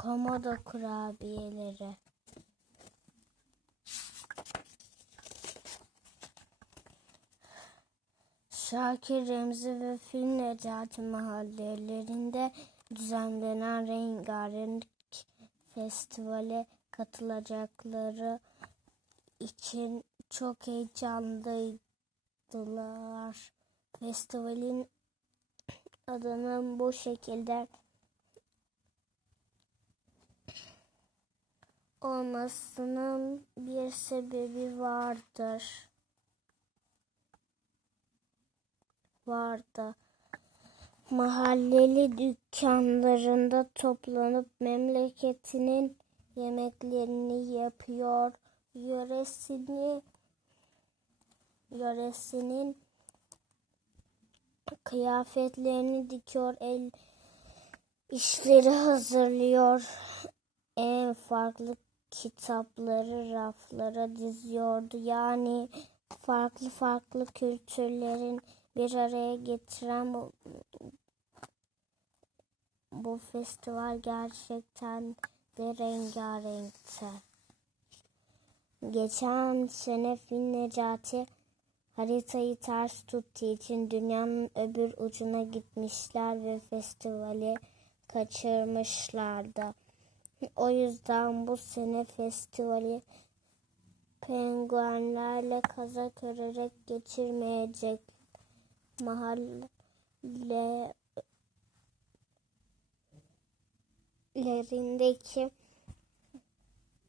Komodo kurabiyeleri. Şakir Remzi ve Fil Necati mahallelerinde düzenlenen rengarenk festivale katılacakları için çok heyecanlıydılar. Festivalin adının bu şekilde olmasının bir sebebi vardır. Vardı. Mahalleli dükkanlarında toplanıp memleketinin yemeklerini yapıyor, yöresini yöresinin kıyafetlerini dikiyor, el işleri hazırlıyor. En farklı kitapları raflara diziyordu. Yani farklı farklı kültürlerin bir araya getiren bu, bu festival gerçekten de rengarenkti. Geçen sene Fil Necati haritayı ters tuttuğu için dünyanın öbür ucuna gitmişler ve festivali kaçırmışlardı. O yüzden bu sene festivali penguenlerle kazak örerek geçirmeyecek mahallelerindeki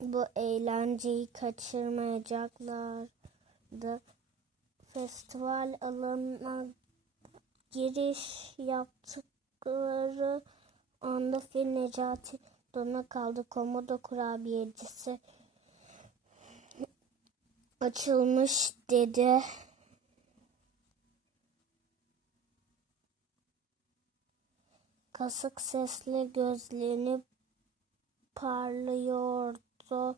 bu eğlenceyi kaçırmayacaklardı. Festival alanına giriş yaptıkları anda Fil Necati dona kaldı. Komodo kurabiyecisi açılmış dedi. Kasık sesle gözlerini parlıyordu.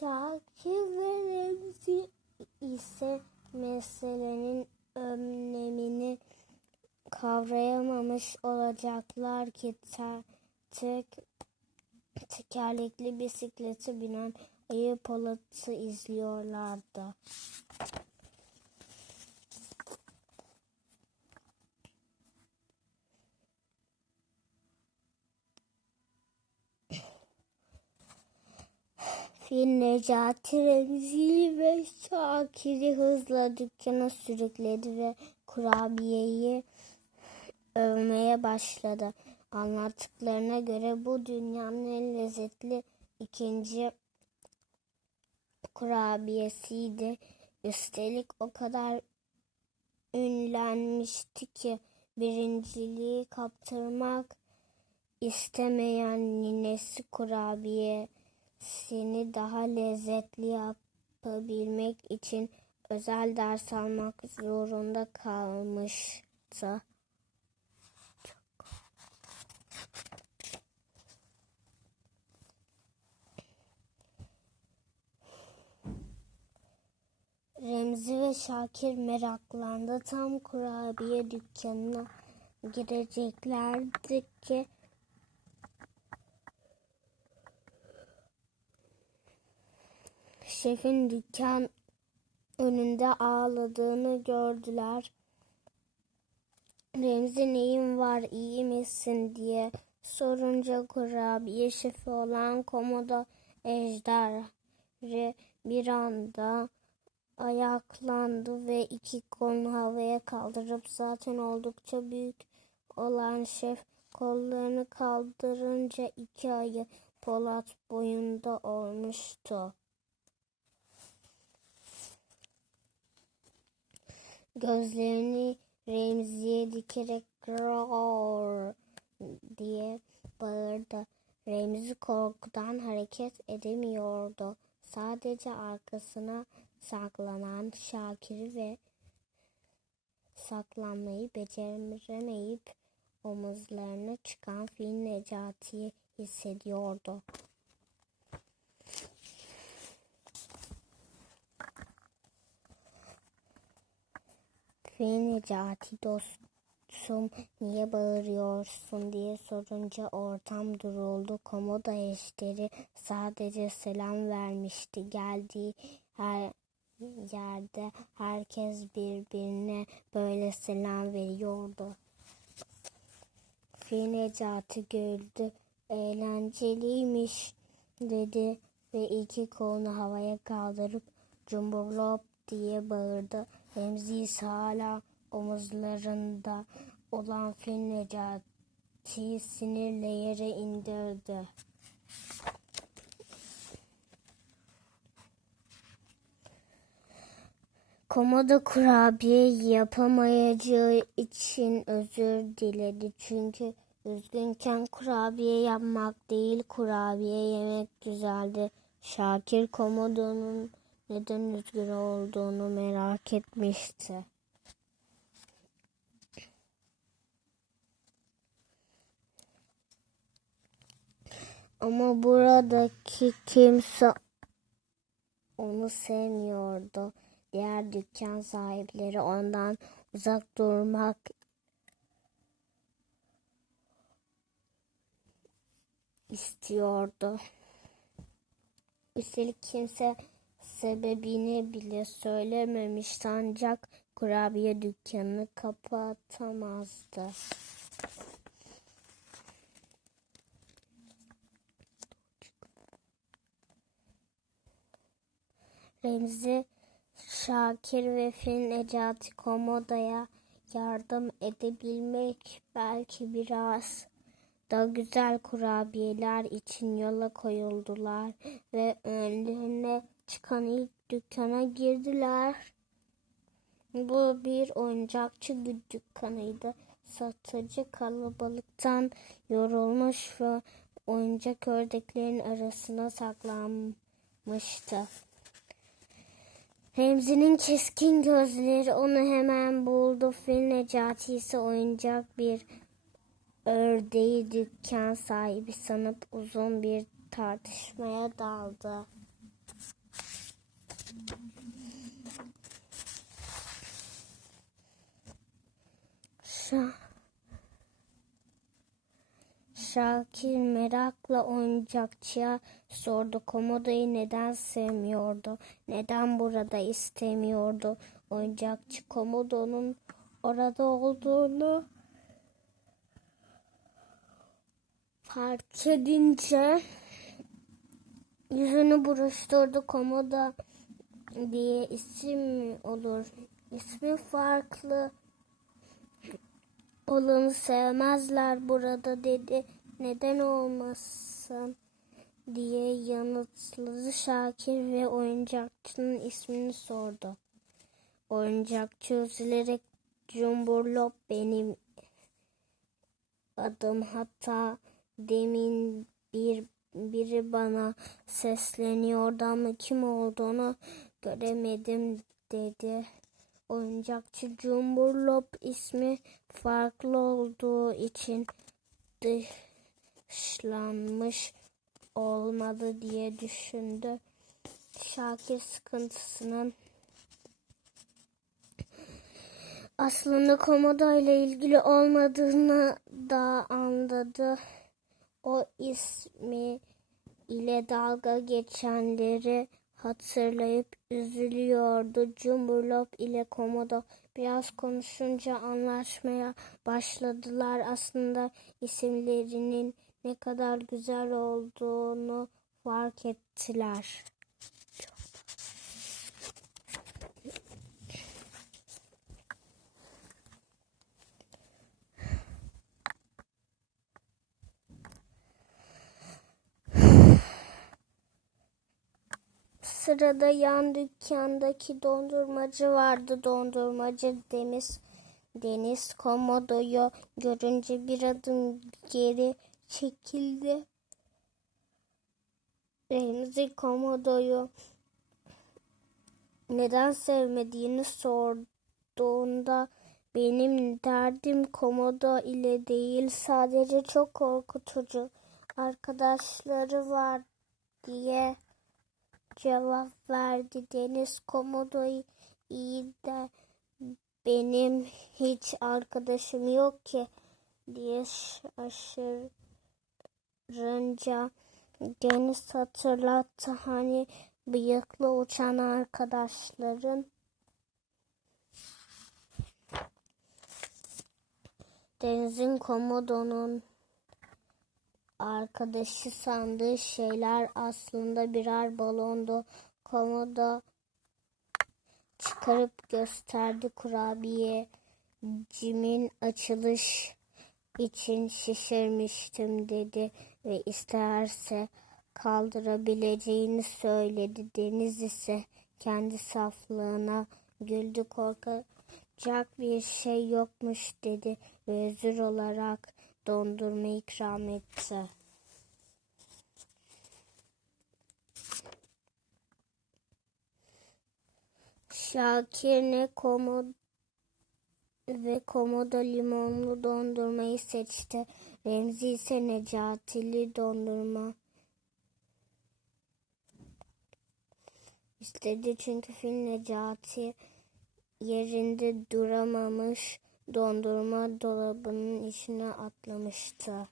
Şakir ve Remzi ise meselenin önemini kavrayamamış olacaklar ki tek tekerlekli bisiklete binen Ayı Polat'ı izliyorlardı. Fil Necati Remzi ve Şakir'i hızla dükkana sürükledi ve kurabiyeyi övmeye başladı. Anlattıklarına göre bu dünyanın en lezzetli ikinci kurabiyesiydi. Üstelik o kadar ünlenmişti ki birinciliği kaptırmak istemeyen ninesi kurabiyesini daha lezzetli yapabilmek için özel ders almak zorunda kalmıştı. Remzi ve Şakir meraklandı. Tam kurabiye dükkanına gireceklerdi ki şefin dükkan önünde ağladığını gördüler. Remzi neyin var iyi misin diye sorunca kurabiye şefi olan komodo ejderi bir anda ayaklandı ve iki kolunu havaya kaldırıp zaten oldukça büyük olan şef kollarını kaldırınca iki ayı Polat boyunda olmuştu. Gözlerini Remzi'ye dikerek roar diye bağırdı. Remzi korkudan hareket edemiyordu. Sadece arkasına saklanan Şakir'i ve saklanmayı beceremeyip omuzlarına çıkan Fil Necati'yi hissediyordu. Fil Necati dost Komşum niye bağırıyorsun diye sorunca ortam duruldu. Komodo eşleri sadece selam vermişti. Geldiği her yerde herkes birbirine böyle selam veriyordu. Fil Necati güldü. Eğlenceliymiş dedi ve iki kolunu havaya kaldırıp cumburlop diye bağırdı. Remzi hala omuzlarında olan Fil Necati'yi sinirle yere indirdi. Komodo kurabiye yapamayacağı için özür diledi. Çünkü üzgünken kurabiye yapmak değil kurabiye yemek güzeldi. Şakir Komodo'nun neden üzgün olduğunu merak etmişti. Ama buradaki kimse onu sevmiyordu. Diğer dükkan sahipleri ondan uzak durmak istiyordu. Üstelik kimse sebebini bile söylememişti ancak kurabiye dükkanını kapatamazdı. Remzi, Şakir ve Fil Necati Komodo'ya yardım edebilmek belki biraz da güzel kurabiyeler için yola koyuldular ve önlerine çıkan ilk dükkana girdiler. Bu bir oyuncakçı dükkanıydı. Satıcı kalabalıktan yorulmuş ve oyuncak ördeklerin arasına saklanmıştı. Remzi'nin keskin gözleri onu hemen buldu. Fil Necati ise oyuncak bir ördeği dükkan sahibi sanıp uzun bir tartışmaya daldı. Şah Şakir merakla oyuncakçıya sordu. Komodoyu neden sevmiyordu? Neden burada istemiyordu? Oyuncakçı Komodo'nun orada olduğunu fark edince yüzünü buruşturdu. Komodo diye isim olur? İsmi farklı olanı sevmezler burada dedi. Neden olmasın diye yanıtladı Şakir ve oyuncakçının ismini sordu. Oyuncakçı üzülerek Cumburlop benim adım hatta demin bir biri bana sesleniyordu ama kim olduğunu göremedim dedi. Oyuncakçı Cumburlop ismi farklı olduğu için dışlanmış olmalı diye düşündü. Şakir sıkıntısının aslında komodo ile ilgili olmadığını da anladı. O ismi ile dalga geçenleri hatırlayıp üzülüyordu. Cumburlop ile Komodo biraz konuşunca anlaşmaya başladılar. Aslında isimlerinin ne kadar güzel olduğunu fark ettiler. Sırada yan dükkandaki dondurmacı vardı. Dondurmacı Deniz, Deniz Komodo'yu görünce bir adım geri çekildi. Remzi Komodo'yu neden sevmediğini sorduğunda benim derdim Komodo ile değil sadece çok korkutucu arkadaşları var diye cevap verdi. Deniz Komodo'yu iyi de benim hiç arkadaşım yok ki diye şaşırınca Deniz hatırlattı hani bıyıklı uçan arkadaşların. Deniz'in Komodo'nun arkadaşı sandığı şeyler aslında birer balondu. Komodo çıkarıp gösterdi kurabiye. Cim'in açılış için şişirmiştim dedi ve isterse kaldırabileceğini söyledi. Deniz ise kendi saflığına güldü korkacak bir şey yokmuş dedi ve özür olarak dondurma ikram etti. Şakir ne komodo ve komodo limonlu dondurmayı seçti. Remzi ise necatili dondurma istedi çünkü fil Necati yerinde duramamış dondurma dolabının içine atlamıştı.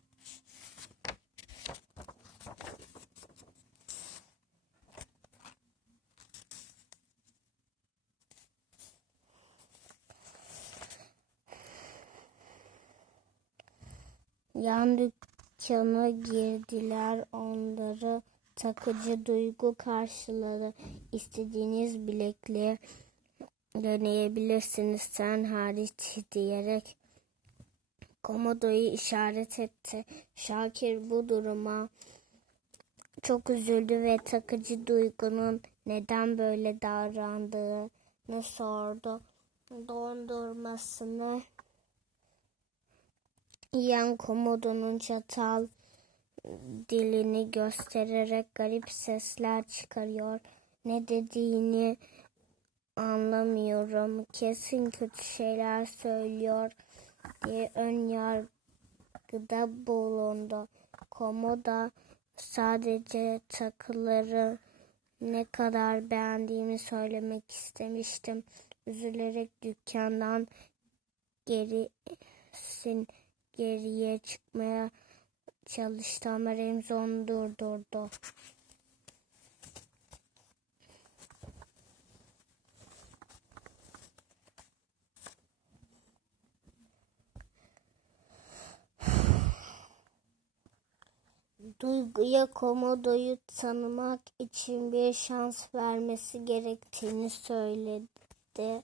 Yan dükkana girdiler onları takıcı duygu karşıladı. İstediğiniz bilekliğe deneyebilirsiniz sen hariç diyerek Komodo'yu işaret etti. Şakir bu duruma çok üzüldü ve takıcı duygunun neden böyle davrandığını sordu. Dondurmasını yiyen Komodo'nun çatal dilini göstererek garip sesler çıkarıyor. Ne dediğini anlamıyorum. Kesin kötü şeyler söylüyor diye ön yargıda bulundu. Komoda sadece takıları ne kadar beğendiğimi söylemek istemiştim. Üzülerek dükkandan gerisin geriye çıkmaya çalıştı ama Remzi onu durdurdu. Duyguya Komodo'yu tanımak için bir şans vermesi gerektiğini söyledi.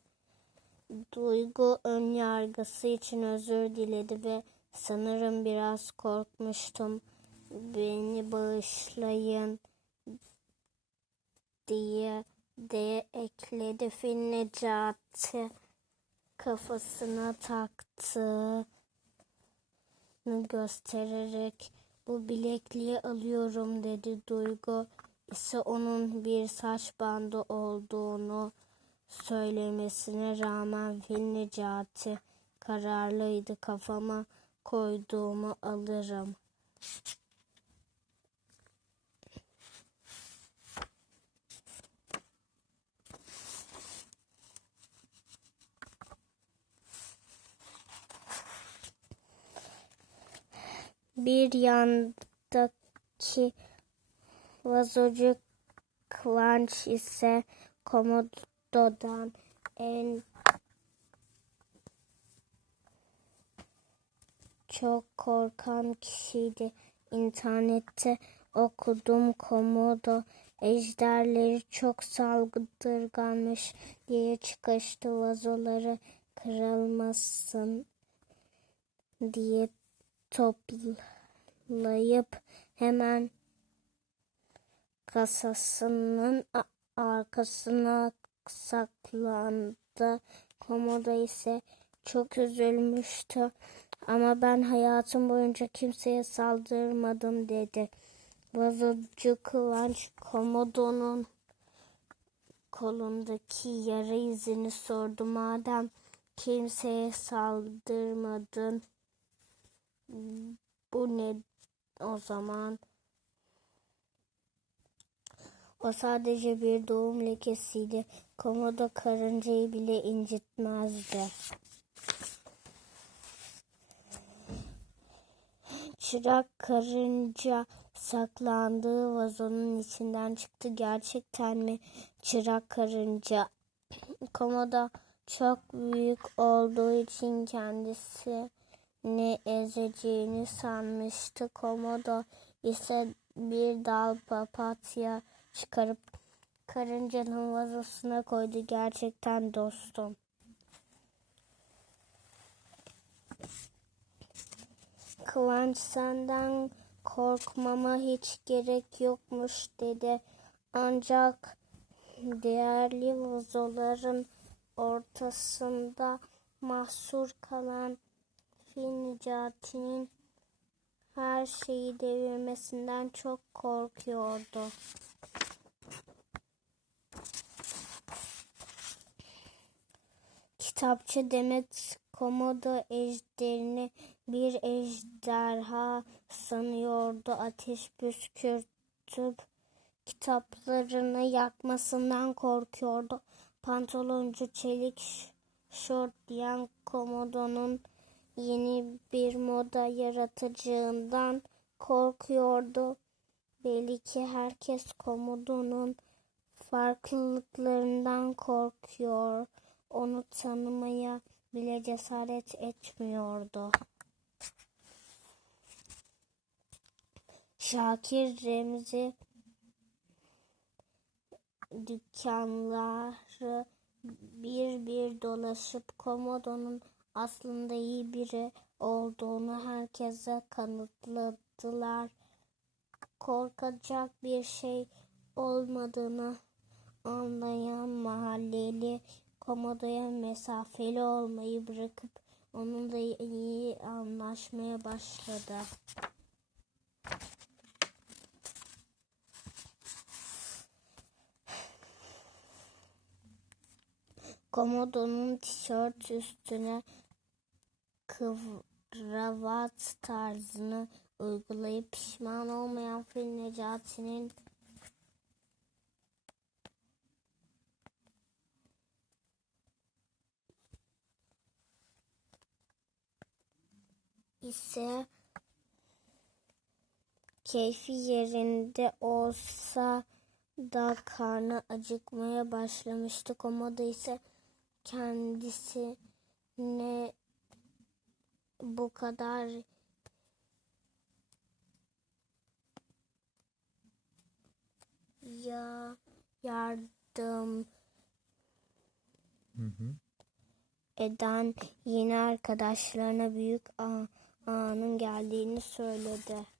Duygu ön yargısı için özür diledi ve sanırım biraz korkmuştum. Beni bağışlayın diye de ekledi. Fil Necati kafasına taktığını göstererek bu bilekliği alıyorum dedi. Duygu ise onun bir saç bandı olduğunu söylemesine rağmen Fil Necati kararlıydı. Kafama koyduğumu alırım. Bir yandaki vazocu Kıvanç ise komododan en çok korkan kişiydi. İnternette okudum komodo ejderleri çok saldırganmış diye çıkıştı vazoları kırılmasın diye toplayıp hemen kasasının arkasına saklandı. Komodo ise çok üzülmüştü. Ama ben hayatım boyunca kimseye saldırmadım dedi. Vazocu Kıvanç Komodo'nun kolundaki yara izini sordu. Madem kimseye saldırmadın bu ne o zaman? O sadece bir doğum lekesiydi. Komodo karıncayı bile incitmezdi. Çırak karınca saklandığı vazonun içinden çıktı. Gerçekten mi çırak karınca? Komodo çok büyük olduğu için kendisini ezeceğini sanmıştı. Komodo ise bir dal papatya çıkarıp karıncanın vazosuna koydu. Gerçekten dostum. Kıvanç senden korkmama hiç gerek yokmuş dedi. Ancak değerli vazoların ortasında mahsur kalan Fil her şeyi devirmesinden çok korkuyordu. Kitapçı Demet Komodo ejderini bir ejderha sanıyordu. Ateş püskürtüp kitaplarını yakmasından korkuyordu. Pantoloncu çelik şort diyen Komodo'nun yeni bir moda yaratacağından korkuyordu. Belli ki herkes Komodo'nun farklılıklarından korkuyor. Onu tanımaya bile cesaret etmiyordu. Şakir Remzi dükkanları bir bir dolaşıp Komodo'nun aslında iyi biri olduğunu herkese kanıtladılar. Korkacak bir şey olmadığını anlayan mahalleli Komodo'ya mesafeli olmayı bırakıp onunla iyi anlaşmaya başladı. Komodo'nun tişört üstüne kravat tarzını uygulayıp pişman olmayan Fil Necati'nin ise keyfi yerinde olsa da karnı acıkmaya başlamıştı. Komodo ise kendisine bu kadar ya yardım Hı hı. eden yeni arkadaşlarına büyük anın geldiğini söyledi.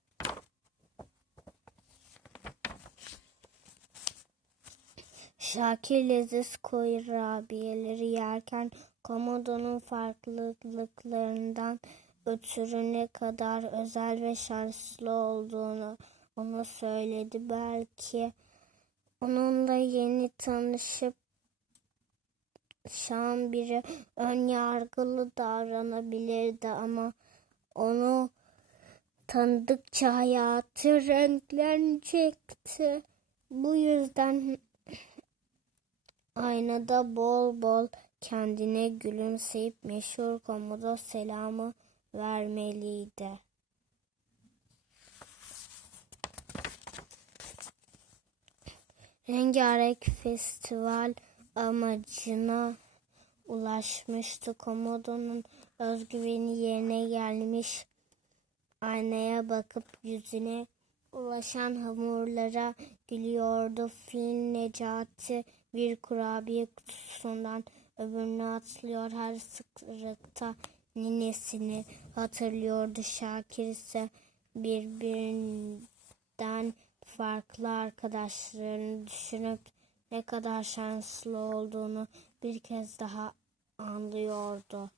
Şakir leziz kurabiyeleri yerken Komodo'nun farklılıklarından ötürü ne kadar özel ve şanslı olduğunu ona söyledi. Belki onunla yeni tanışıp şan biri ön yargılı davranabilirdi ama onu tanıdıkça hayatı renklenecekti. Bu yüzden aynada bol bol kendine gülümseyip meşhur komodo selamı vermeliydi. Rengarenk festival amacına ulaşmıştı. Komodo'nun özgüveni yerine gelmiş. Aynaya bakıp yüzüne ulaşan hamurlara gülüyordu. Fil Necati bir kurabiye kutusundan öbürüne atlıyor. Her sırıkta ninesini hatırlıyordu. Şakir ise birbirinden farklı arkadaşlarını düşünüp ne kadar şanslı olduğunu bir kez daha anlıyordu.